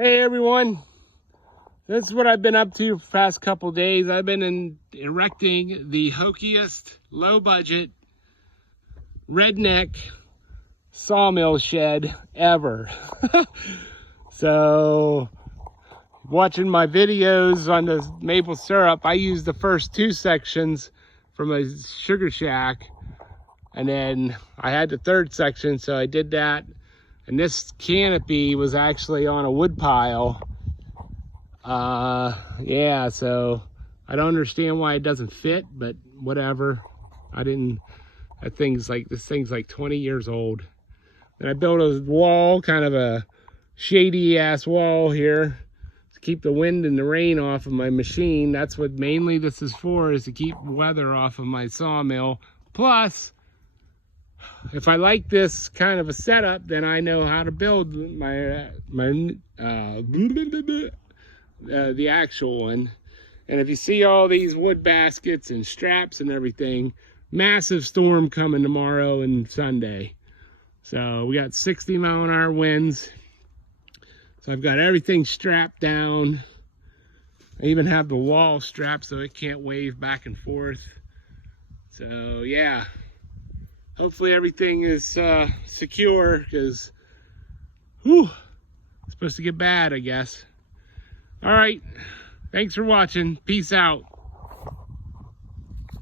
Hey everyone, this is what I've been up to for the past couple days. I've been erecting the hokiest, low budget, redneck sawmill shed ever. So, watching my videos on the maple syrup, I used the first two sections from a sugar shack, and then I had the third section, so I did that. And this canopy was actually on a wood pile. Yeah, so I don't understand why it doesn't fit, but whatever. This thing's like 20 years old. And I built a wall, kind of a shady ass wall here to keep the wind and the rain off of my machine. That's what mainly this is for, is to keep weather off of my sawmill. Plus, if I like this kind of a setup, then I know how to build the actual one. And if you see all these wood baskets and straps and everything, massive storm coming tomorrow and Sunday. So we got 60-mile-an-hour winds. So I've got everything strapped down. I even have the wall strapped so it can't wave back and forth. So yeah. Hopefully everything is secure, because it's supposed to get bad, I guess. All right, thanks for watching. Peace out.